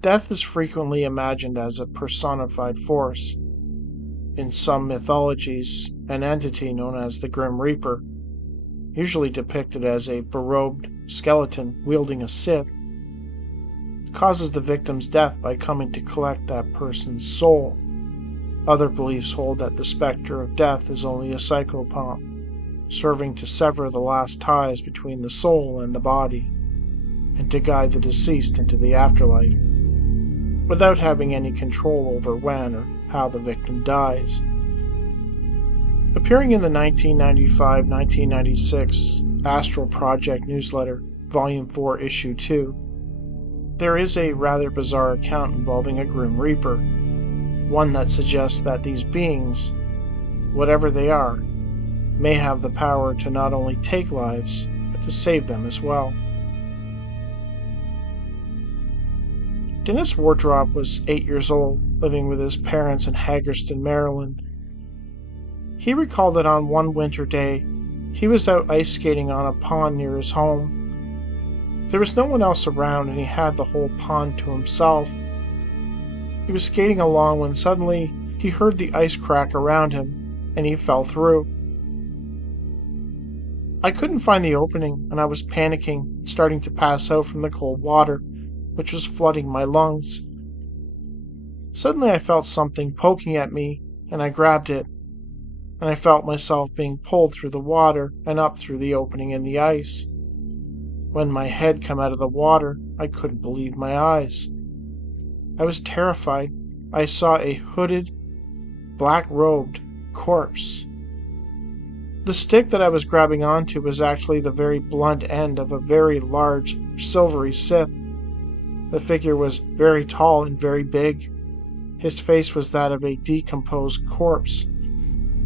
Death is frequently imagined as a personified force. In some mythologies, an entity known as the Grim Reaper, usually depicted as a berobed skeleton wielding a scythe, causes the victim's death by coming to collect that person's soul. Other beliefs hold that the specter of death is only a psychopomp, serving to sever the last ties between the soul and the body, and to guide the deceased into the afterlife, without having any control over when or how the victim dies. Appearing in the 1995-1996 Astral Project newsletter, Volume 4, Issue 2, there is a rather bizarre account involving a Grim Reaper, one that suggests that these beings, whatever they are, may have the power to not only take lives, but to save them as well. Dennis Wardrop was 8 years old, living with his parents in Hagerstown, Maryland. He recalled that on one winter day, he was out ice skating on a pond near his home. There was no one else around, and he had the whole pond to himself. He was skating along when suddenly he heard the ice crack around him, and he fell through. I couldn't find the opening, and I was panicking, starting to pass out from the cold water, which was flooding my lungs. Suddenly I felt something poking at me, and I grabbed it, and I felt myself being pulled through the water and up through the opening in the ice. When my head came out of the water, I couldn't believe my eyes. I was terrified. I saw a hooded, black-robed corpse. The stick that I was grabbing onto was actually the very blunt end of a very large, silvery scythe. The figure was very tall and very big. His face was that of a decomposed corpse,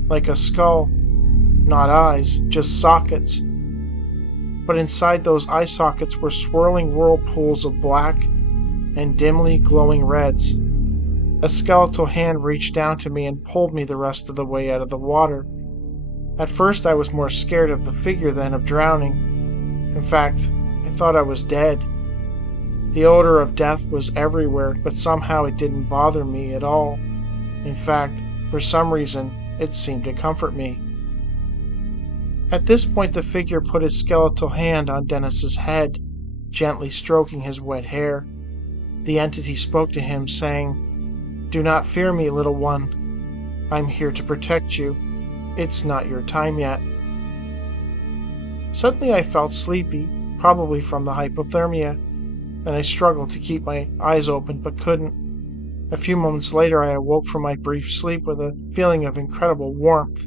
like a skull, not eyes, just sockets. But inside those eye sockets were swirling whirlpools of black and dimly glowing reds. A skeletal hand reached down to me and pulled me the rest of the way out of the water. At first I was more scared of the figure than of drowning. In fact, I thought I was dead. The odor of death was everywhere, but somehow it didn't bother me at all. In fact, for some reason, it seemed to comfort me. At this point, the figure put its skeletal hand on Dennis's head, gently stroking his wet hair. The entity spoke to him, saying, "Do not fear me, little one. I'm here to protect you. It's not your time yet." Suddenly I felt sleepy, probably from the hypothermia, and I struggled to keep my eyes open but couldn't. A few moments later I awoke from my brief sleep with a feeling of incredible warmth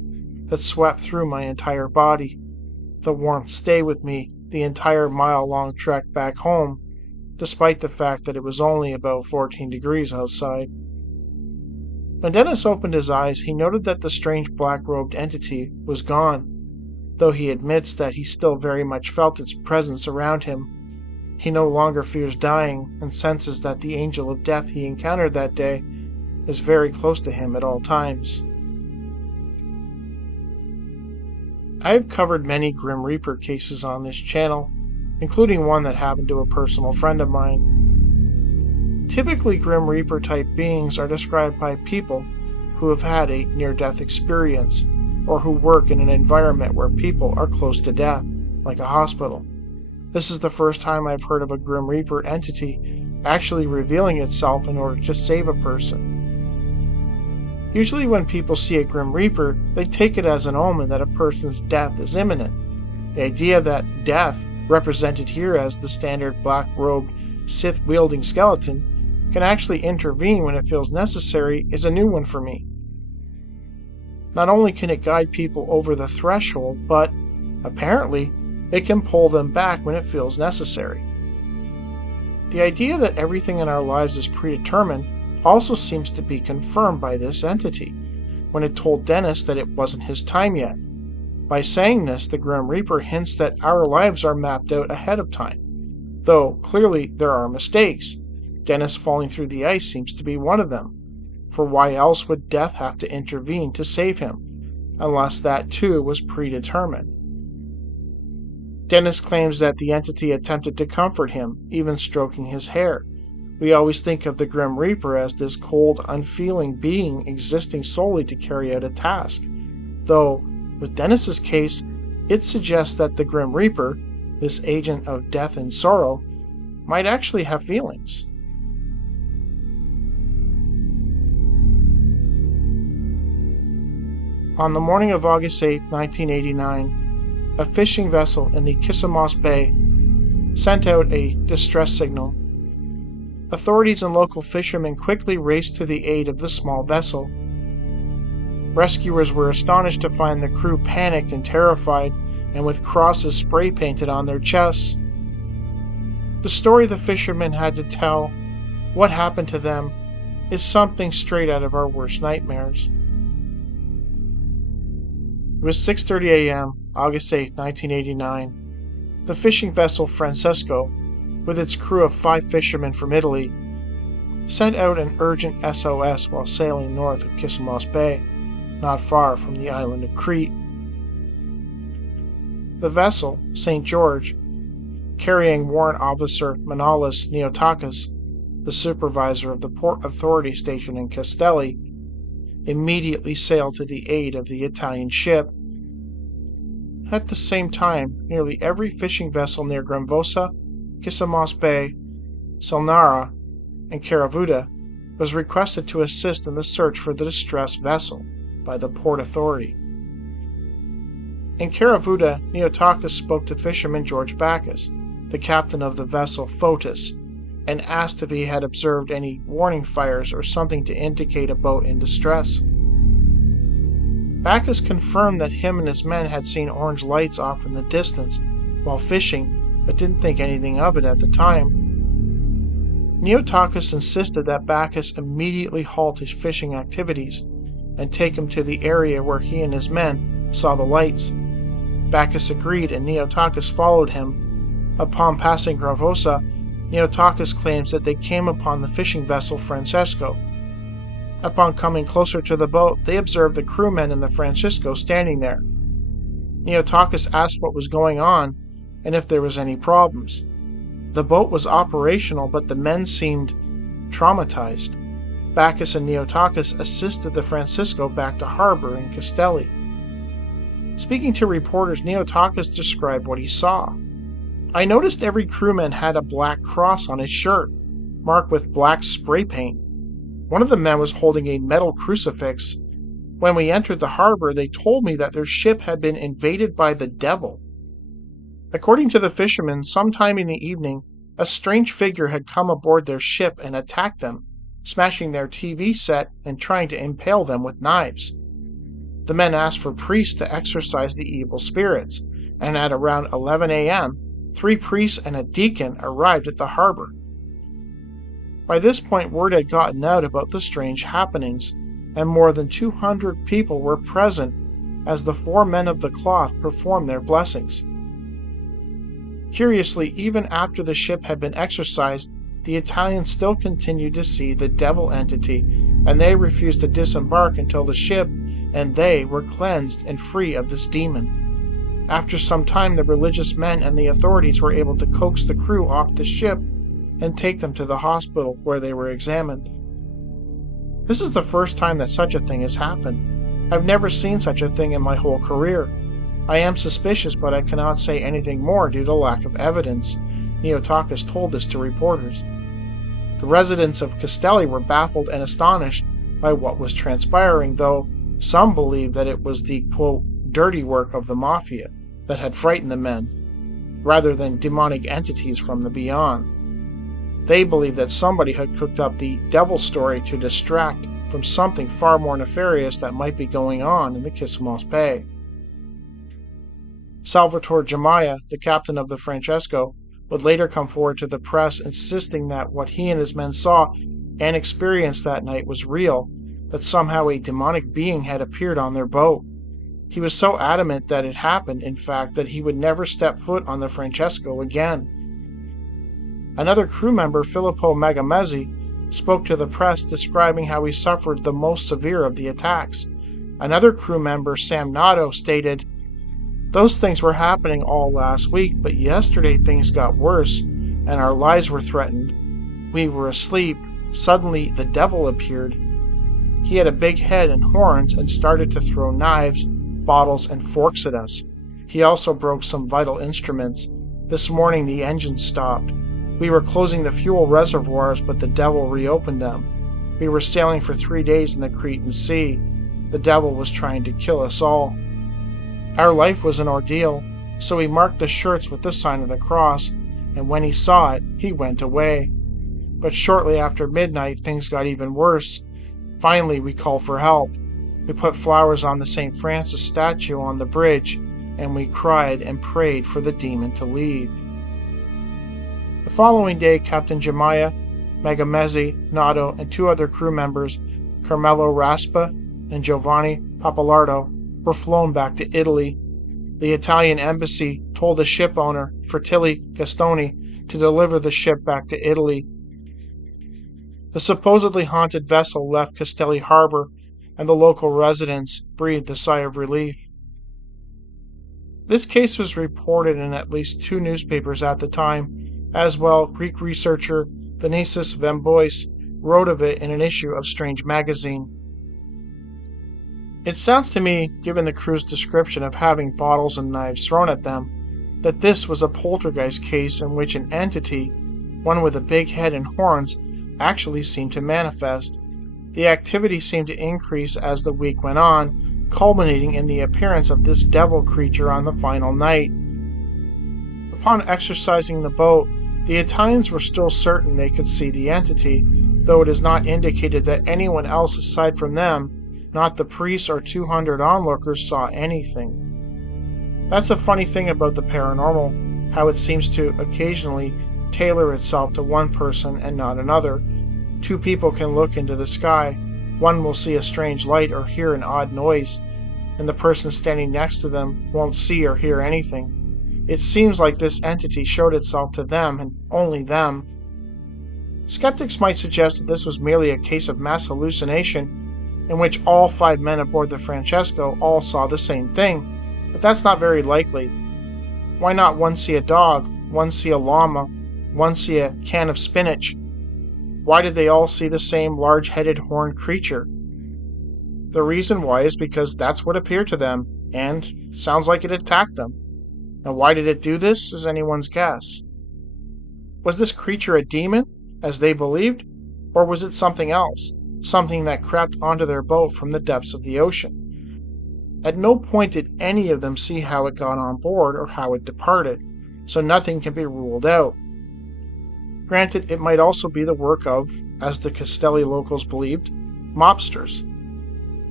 that swept through my entire body. The warmth stayed with me the entire mile-long trek back home, despite the fact that it was only about 14 degrees outside. When Dennis opened his eyes, he noted that the strange black-robed entity was gone, though he admits that he still very much felt its presence around him. He no longer fears dying and senses that the angel of death he encountered that day is very close to him at all times. I have covered many Grim Reaper cases on this channel, including one that happened to a personal friend of mine. Typically, Grim Reaper type beings are described by people who have had a near-death experience or who work in an environment where people are close to death, like a hospital. This is the first time I've heard of a Grim Reaper entity actually revealing itself in order to save a person. Usually when people see a Grim Reaper, they take it as an omen that a person's death is imminent. The idea that death, represented here as the standard black-robed, scythe-wielding skeleton, can actually intervene when it feels necessary is a new one for me. Not only can it guide people over the threshold, but, apparently, it can pull them back when it feels necessary. The idea that everything in our lives is predetermined also seems to be confirmed by this entity, when it told Dennis that it wasn't his time yet. By saying this, the Grim Reaper hints that our lives are mapped out ahead of time, though clearly there are mistakes. Dennis falling through the ice seems to be one of them, for why else would death have to intervene to save him, unless that too was predetermined? Dennis claims that the entity attempted to comfort him, even stroking his hair, We always think of the Grim Reaper as this cold, unfeeling being existing solely to carry out a task, though, with Dennis's case, it suggests that the Grim Reaper, this agent of death and sorrow, might actually have feelings. On the morning of August 8, 1989, a fishing vessel in the Kisamos Bay sent out a distress signal. Authorities and local fishermen quickly raced to the aid of the small vessel. Rescuers were astonished to find the crew panicked and terrified, and with crosses spray painted on their chests. The story the fishermen had to tell, what happened to them, is something straight out of our worst nightmares. It was 6:30 a.m., August 8, 1989. The fishing vessel Francesco, with its crew of 5 fishermen from Italy, sent out an urgent SOS while sailing north of Kisamos Bay, not far from the island of Crete. The vessel, St. George, carrying Warrant Officer Manolis Neotakis, the supervisor of the Port Authority station in Castelli, immediately sailed to the aid of the Italian ship. At the same time, nearly every fishing vessel near Gramvosa, Kisamos Bay, Solnara, and Caravuda was requested to assist in the search for the distressed vessel by the Port Authority. In Caravuda, Neotakis spoke to fisherman George Bacchus, the captain of the vessel Photis, and asked if he had observed any warning fires or something to indicate a boat in distress. Bacchus confirmed that him and his men had seen orange lights off in the distance while fishing, but didn't think anything of it at the time. Neotakis insisted that Bacchus immediately halt his fishing activities and take him to the area where he and his men saw the lights. Bacchus agreed, and Neotakis followed him. Upon passing Gravosa, Neotakis claims that they came upon the fishing vessel Francesco. Upon coming closer to the boat, they observed the crewmen in the Francisco standing there. Neotakis asked what was going on and if there was any problems. The boat was operational, but the men seemed traumatized. Bacchus and Neotakis assisted the Francisco back to harbor in Castelli. Speaking to reporters, Neotakis described what he saw. I noticed every crewman had a black cross on his shirt, marked with black spray paint. One of the men was holding a metal crucifix. When we entered the harbor, they told me that their ship had been invaded by the devil. According to the fishermen, sometime in the evening, a strange figure had come aboard their ship and attacked them, smashing their TV set and trying to impale them with knives. The men asked for priests to exorcise the evil spirits, and at around 11 a.m., 3 priests and a deacon arrived at the harbor. By this point, word had gotten out about the strange happenings, and more than 200 people were present as the 4 men of the cloth performed their blessings. Curiously, even after the ship had been exorcised, the Italians still continued to see the devil entity, and they refused to disembark until the ship and they were cleansed and free of this demon. After some time, the religious men and the authorities were able to coax the crew off the ship and take them to the hospital where they were examined. This is the first time that such a thing has happened. I've never seen such a thing in my whole career. I am suspicious, but I cannot say anything more due to lack of evidence, Neotakis told this to reporters. The residents of Castelli were baffled and astonished by what was transpiring, though some believed that it was the, quote, dirty work of the mafia that had frightened the men, rather than demonic entities from the beyond. They believed that somebody had cooked up the devil story to distract from something far more nefarious that might be going on in the Kisamos Bay. Salvatore Giammaia, the captain of the Francesco, would later come forward to the press insisting that what he and his men saw and experienced that night was real, that somehow a demonic being had appeared on their boat. He was so adamant that it happened, in fact, that he would never step foot on the Francesco again. Another crew member, Filippo Magamezzi, spoke to the press describing how he suffered the most severe of the attacks. Another crew member, Sam Nato, stated, "Those things were happening all last week, but yesterday things got worse, and our lives were threatened. we were asleep, suddenly the devil appeared. He had a big head and horns and started to throw knives, bottles, and forks at us. He also broke some vital instruments. This morning the engine stopped. We were closing the fuel reservoirs, but the devil reopened them. We were sailing for 3 days in the Cretan Sea. The devil was trying to kill us all. Our life was an ordeal, so he marked the shirts with the sign of the cross, and when he saw it, he went away. But shortly after midnight, things got even worse. Finally, we called for help. We put flowers on the St. Francis statue on the bridge, and we cried and prayed for the demon to leave. The following day, Captain Jemiah, Megamezzi, Nato, and 2 other crew members, Carmelo Raspa and Giovanni Papalardo, were flown back to Italy. The Italian embassy told the ship owner, Fratelli Gastoni, to deliver the ship back to Italy. The supposedly haunted vessel left Castelli Harbor, and the local residents breathed a sigh of relief. This case was reported in at least 2 newspapers at the time. As well, Greek researcher Thanassis Vembois wrote of it in an issue of Strange magazine. It sounds to me, given the crew's description of having bottles and knives thrown at them, that this was a poltergeist case in which an entity, one with a big head and horns, actually seemed to manifest. The activity seemed to increase as the week went on, culminating in the appearance of this devil creature on the final night. Upon exercising the boat, the Italians were still certain they could see the entity, though it is not indicated that anyone else aside from them, not the priests or 200 onlookers, saw anything. That's a funny thing about the paranormal, how it seems to occasionally tailor itself to one person and not another. 2 people can look into the sky. One will see a strange light or hear an odd noise, and the person standing next to them won't see or hear anything. It seems like this entity showed itself to them and only them. Skeptics might suggest that this was merely a case of mass hallucination in which all 5 men aboard the Francesco all saw the same thing, but that's not very likely. Why not one see a dog, one see a llama, one see a can of spinach? Why did they all see the same large-headed horned creature? The reason why is because that's what appeared to them, and sounds like it attacked them. Now why did it do this is anyone's guess. Was this creature a demon, as they believed, or was it something else, something that crept onto their boat from the depths of the ocean? At no point did any of them see how it got on board or how it departed, so nothing can be ruled out. Granted, it might also be the work of, as the Castelli locals believed, mobsters.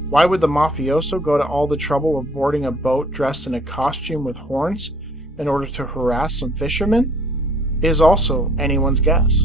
Why would the mafioso go to all the trouble of boarding a boat dressed in a costume with horns in order to harass some fishermen? Is also anyone's guess.